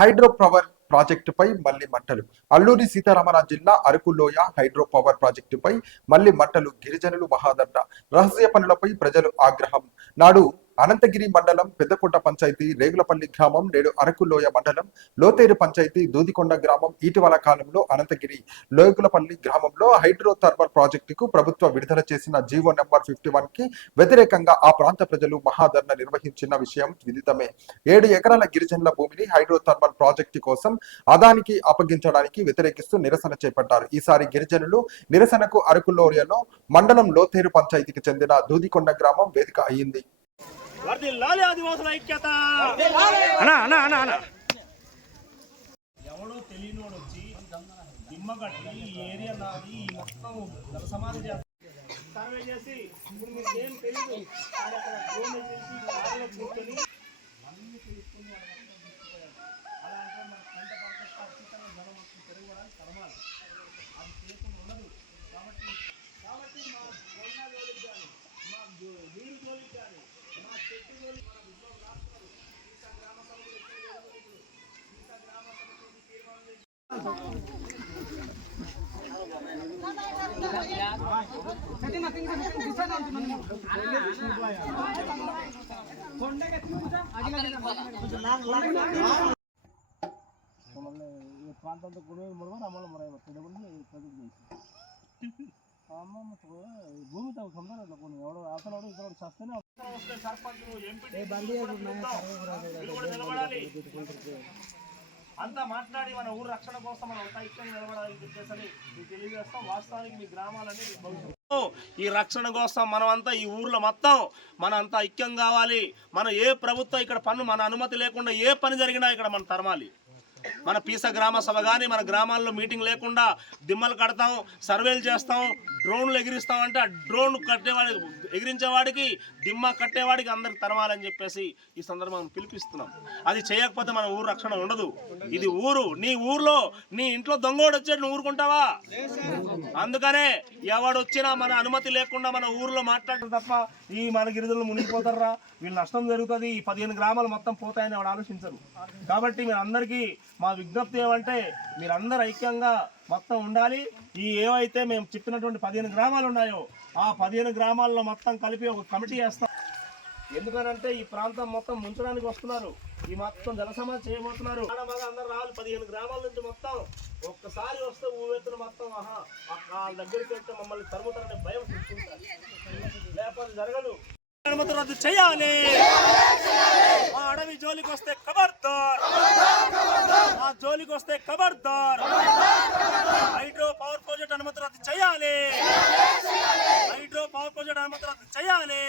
Hydro power ప్రాజెక్టుపై మళ్ళీ మంటలు. అల్లూరి సీతారామరాజు జిల్లా అరకులోయ హైడ్రో పవర్ ప్రాజెక్టుపై మళ్ళీ మంటలు. గిరిజనులు మహాదండ. రహస్య పనులపై ప్రజలు ఆగ్రహం. నాడు అనంతగిరి మండలం పెద్దకోట పంచాయతీ రేగులపల్లి గ్రామం నేడు అరకులోయ మండలం లోతేరు పంచాయతీ దూదికొండ గ్రామం ఇటీవల కాలంలో అనంతగిరి లోగులపల్లి గ్రామంలో హైడ్రో థర్మల్ ప్రాజెక్టుకు ప్రభుత్వం విడుదల చేసిన జీవో నెంబర్ ఫిఫ్టీ వన్కి వ్యతిరేకంగా ఆ ప్రాంత ప్రజలు మహాధర్ణ నిర్వహించిన విషయం విదితమే. ఏడు ఎకరాల గిరిజనుల భూమిని హైడ్రో థర్మల్ ప్రాజెక్టు కోసం అదానికి అప్పగించడానికి వ్యతిరేకిస్తూ నిరసన చేపట్టారు. ఈసారి గిరిజనులు నిరసనకు అరకులోయలో మండలం లోతేరు పంచాయతీకి చెందిన దూదికొండ గ్రామం వేదిక అయింది. వర్ధిల్లాలి ఆదివాసుల ఐక్యత అన్నా అన్నా అన్నా అన్నా ఎవడో తెలియనోడు వచ్చి దిమ్మ కట్టి ఈ ఏరియా నాది ఈ మొత్తం జల సమాధి సర్వే చేసి ఇప్పుడు మీకు ఏం తెలియదు అక్కడ కూర్చొని అన్ని తెలుసుకుని ప్రాంతంతో గొడవ మొడవ అమ్మల మొర అమ్మమ్మ భూమి తగ్గు సంబంధం ఇట్లా కొన్ని ఎవడో అసలు ఎవడో ఇక్కడ చస్తేనే సర్పంచ్ ఎంపీ అంతా మాట్లాడి మన ఊరు రక్షణ కోసం మనం అంతా ఐక్యంగా నిలబడాలని చెప్పేసి మీకు తెలియజేస్తాం. వాస్తవానికి మీ గ్రామాలన్నీ ఈ రక్షణ కోసం మనమంతా ఈ ఊర్లో మొత్తం మన అంతా ఐక్యం కావాలి. మన ఏ ప్రభుత్వం ఇక్కడ పన్ను మన అనుమతి లేకుండా ఏ పని జరిగినా ఇక్కడ మనం తరమాలి. మన పీస గ్రామ సభ కానీ మన గ్రామాల్లో మీటింగ్ లేకుండా దిమ్మలు కడతాం సర్వేలు చేస్తాం డ్రోన్లు ఎగిరిస్తాం అంటే ఆ డ్రోన్ కట్టేవాడి ఎగిరించేవాడికి దిమ్మ కట్టేవాడికి అందరికి తరమాలని చెప్పేసి ఈ సందర్భం పిలిపిస్తున్నాం. అది చేయకపోతే మన ఊరు రక్షణ ఉండదు. ఇది ఊరు. నీ ఊర్లో నీ ఇంట్లో దొంగోడు వచ్చేది నువ్వు ఊరుకుంటావా? అందుకనే ఎవడు వచ్చినా మన అనుమతి లేకుండా మన ఊర్లో మాట్లాడటం తప్ప ఈ మన గిరిజనులు మునిగిపోతారా? వీళ్ళు నష్టం జరుగుతుంది. ఈ పదిహేను గ్రామాలు మొత్తం పోతాయని వాడు ఆలోచించరు. కాబట్టి మీరు అందరికీ మా విజ్ఞప్తి ఏమంటే మీరందరూ ఐక్యంగా మొత్తం ఉండాలి. ఈ ఏవైతే మేము చెప్పినటువంటి పదిహేను గ్రామాలు ఉన్నాయో ఆ పదిహేను గ్రామాల్లో మొత్తం కలిపి ఒక కమిటీ వేస్తాం. ఎందుకనంటే ఈ ప్రాంతం మొత్తం ముంచడానికి వస్తున్నారు. ఈ మొత్తం జలసమాధి చేయబోతున్నారు. ఆడ మగ అందరు రావాలి. పదిహేను గ్రామాల నుంచి మొత్తం ఒక్కసారి వస్తే ఊవెత్తున మొత్తం ఆహా వాళ్ళ దగ్గరికి వెళ్తే మమ్మల్ని తరుముతారనే భయం పుట్టుకుంటారు లేకపోతే జరగదు. అనుమతి రద్దు చేయాలి. ఆ అడవి జోలికి వస్తే ఖబర్దార్ జోలికి వస్తే ఖబర్దార్ హైడ్రో పవర్ ప్రాజెక్ట్ అనుమతి రద్దు చేయాలి. హైడ్రో పవర్ ప్రాజెక్ట్ అనుమతి రద్దు చేయాలి.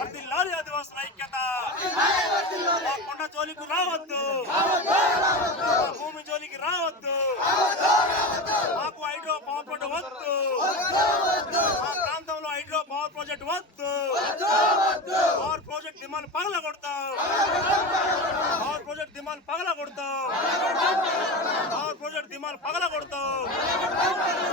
వర్దిల్లాలి ఆదివాసుల ఐక్యత. మా కొండ జోలికి రావద్దు. మా భూమి జోలికి రావద్దు. మాకు హైడ్రో పవర్ ప్రాజెక్ట్ వద్దు. మా ప్రాంతంలో హైడ్రో పవర్ ప్రాజెక్ట్ వద్దు. పవర్ ప్రాజెక్ట్ డిమాండ్ పగల డిమాండ్ పగల కొడతాం పవర్ ప్రాజెక్ట్ పగల కొడతాం